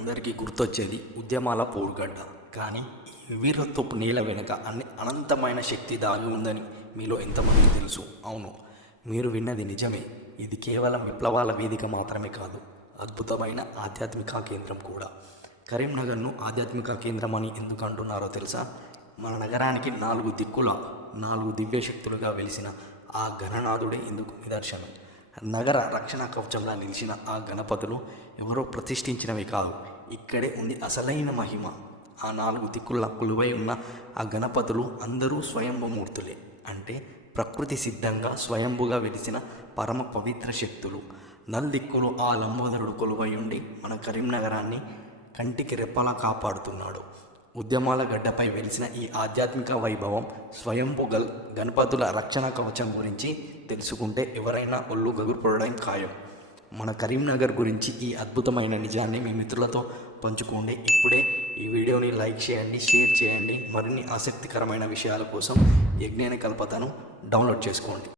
అందరికీ గుర్తొచ్చేది ఉద్యమాల పోరుగడ్డ. కానీ ఈ వీరత్వపు నేల వెనుక అనంతమైన శక్తి దాగి ఉందని మీలో ఎంతమందికి తెలుసు? అవును, మీరు విన్నది నిజమే. ఇది కేవలం విప్లవాల వేదిక మాత్రమే కాదు, అద్భుతమైన ఆధ్యాత్మిక కేంద్రం కూడా. కరీంనగర్ను ఆధ్యాత్మిక కేంద్రం అని ఎందుకు అంటున్నారో తెలుసా? మన నగరానికి 4 దిక్కుల 4 దివ్యశక్తులుగా వెలిసిన ఆ గణనాథుడే ఇందుకు నిదర్శనం. నగర రక్షణ కవచంలా నిలిచిన ఆ గణపతులు ఎవరో ప్రతిష్ఠించినవి కాదు, ఇక్కడే ఉంది అసలైన మహిమ. ఆ 4 దిక్కుల కొలువై ఉన్న ఆ గణపతులు అందరూ స్వయంభూమూర్తులే. అంటే ప్రకృతి సిద్ధంగా స్వయంభుగా వెలిసిన పరమ పవిత్ర శక్తులు. నల్దిక్కులు ఆ లంబోదరుడు కొలువై ఉండి మన కరీంనగరాన్ని కంటికి రెప్పలా కాపాడుతున్నాడు. ఉద్యమాల గడ్డపై వెలిసిన ఈ ఆధ్యాత్మిక వైభవం, స్వయంభూ గణపతుల రక్షణ కవచం గురించి తెలుసుకుంటే ఎవరైనా ఒళ్ళు గగుర్పడడం ఖాయం. మన కరీంనగర్ గురించి ఈ అద్భుతమైన నిజాన్ని మీ మిత్రులతో పంచుకోండి. ఇప్పుడే ఈ వీడియోని లైక్ చేయండి, షేర్ చేయండి. మరిన్ని ఆసక్తికరమైన విషయాల కోసం యజ్ఞాన కల్పతను డౌన్లోడ్ చేసుకోండి.